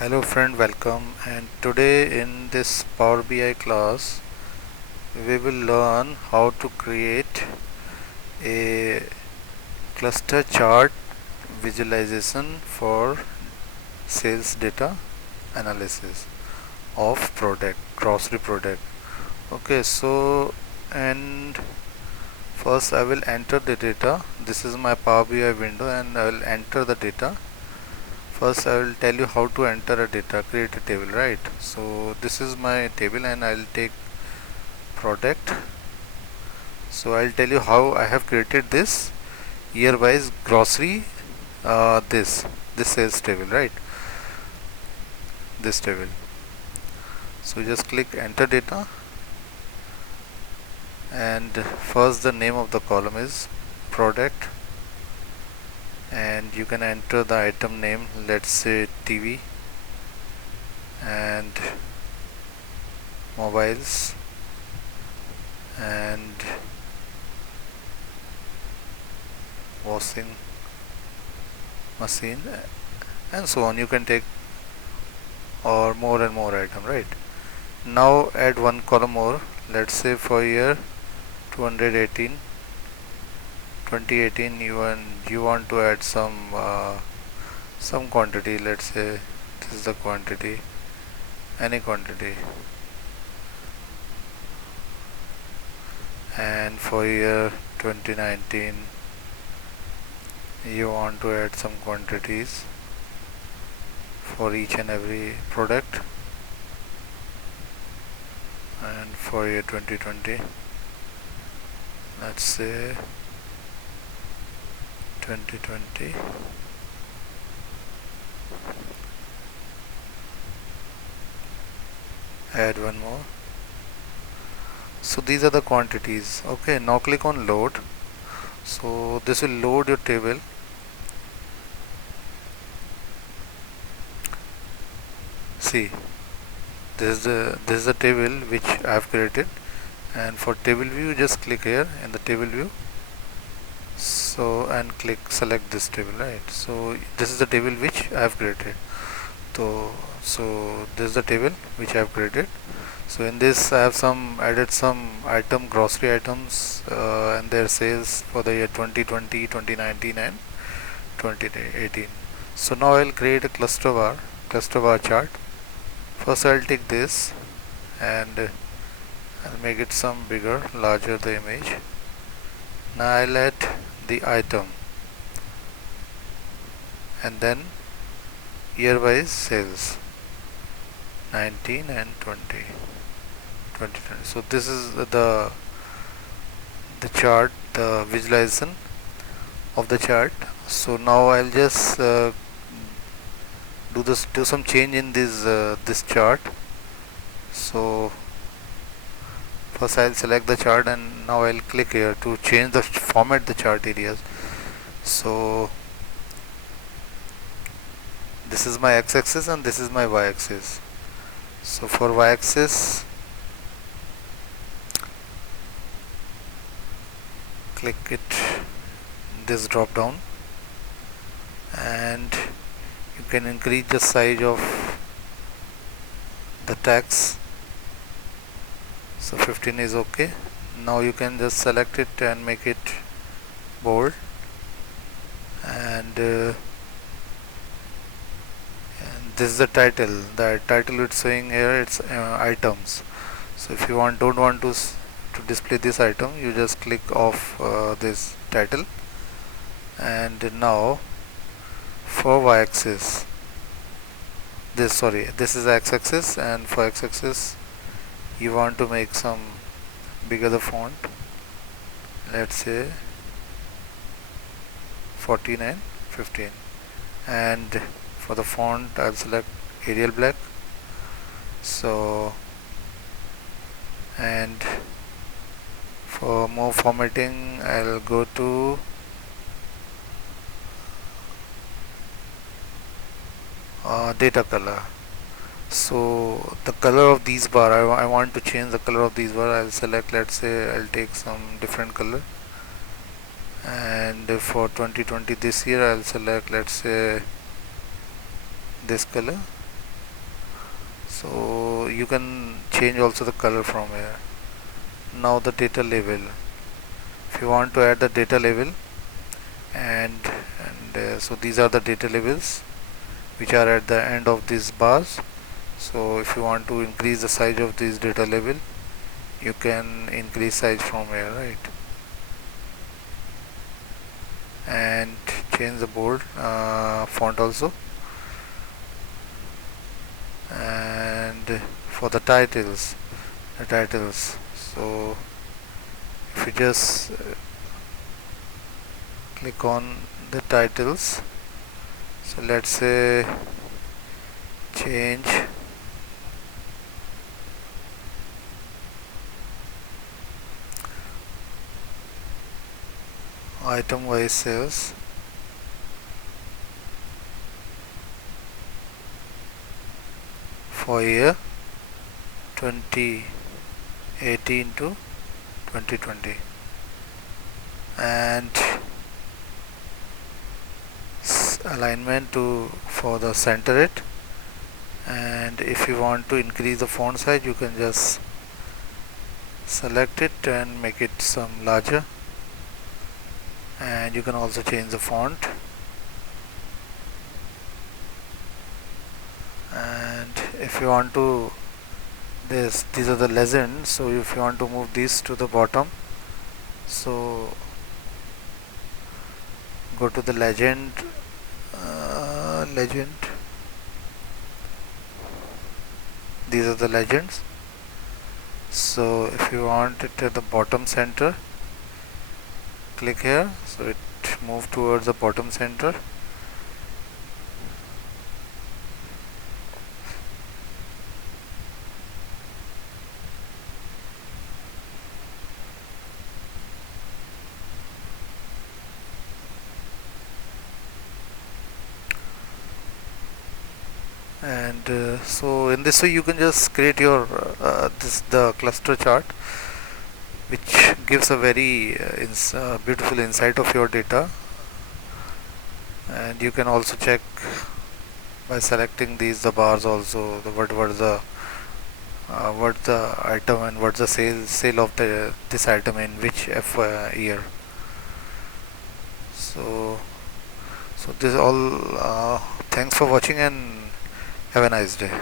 Hello friend, welcome, and today in this Power BI class we will learn how to create a cluster chart visualization for sales data analysis of product, grocery product. Okay, so and first I will enter the data. This is my Power BI window and I will enter the data. First I will tell you how to enter a data, create a table, right? So this is my table and I will take product. So I'll tell you how I have created this year wise grocery, this sales table, right? This table. So just click enter data, and first the name of the column is product, and you can enter the item name, let's say TV, and mobiles, and washing machine, and so on. You can take or more and more item, right? Now add one column more, let's say for year 218 2018 you want to add some quantity, let's say this is the quantity, any quantity, and for year 2019 you want to add some quantities for each and every product, and for year 2020 let's say 2020 add one more. So these are the quantities. Okay, now click on load. So this will load your table. See, this is the table which I have created, and for table view just click here in the table view, so and click select this table, right? So this is the table which I have created. So this is the table which I have created. So in this I have added some grocery items and their sales for the year 2020, 2019 and 2018. So now I'll create a cluster bar chart. First I'll take this and I'll make it some bigger, larger the image. Now I'll add the item and then year wise sales 19 and 20. So this is the chart, the visualization of the chart. So now I'll just do some change in this chart. So first I'll select the chart and now I'll click here to change the format the chart areas. So this is my x-axis and this is my y-axis. So for y-axis click it, this drop down, and you can increase the size of the text. So 15 is okay. Now you can just select it and make it bold, and this is the title. The title it's showing here, it's items. So if you don't want to display this item, you just click off this title. And now for y-axis, this is x-axis, and for x-axis you want to make some bigger the font, let's say 14 and 15, and for the font I'll select Arial black. So and for more formatting I'll go to data color. So the color of these bar, I want to change the color of these bar. I'll select, let's say I'll take some different color, and for 2020 this year I'll select, let's say this color, So you can change also the color from here. Now the data label, if you want to add the data label, and so these are the data labels which are at the end of these bars. So if you want to increase the size of this data label, you can increase size from here, right? And change the bold font also. And for the titles, so if you just click on the titles, so let's say change item wise sales, for year 2018 to 2020, and alignment to for the center it. And if you want to increase the font size, you can just select it and make it some larger, and you can also change the font. And if you want to these are the legends, so if you want to move these to the bottom, so go to the legend, these are the legends. So if you want it at the bottom center, click here, so it move towards the bottom center. And so in this way you can just create your the cluster chart, which gives a very beautiful insight of your data. And you can also check by selecting these the bars also, the what the item and what's the sale of the this item in which year. So this all, thanks for watching and have a nice day.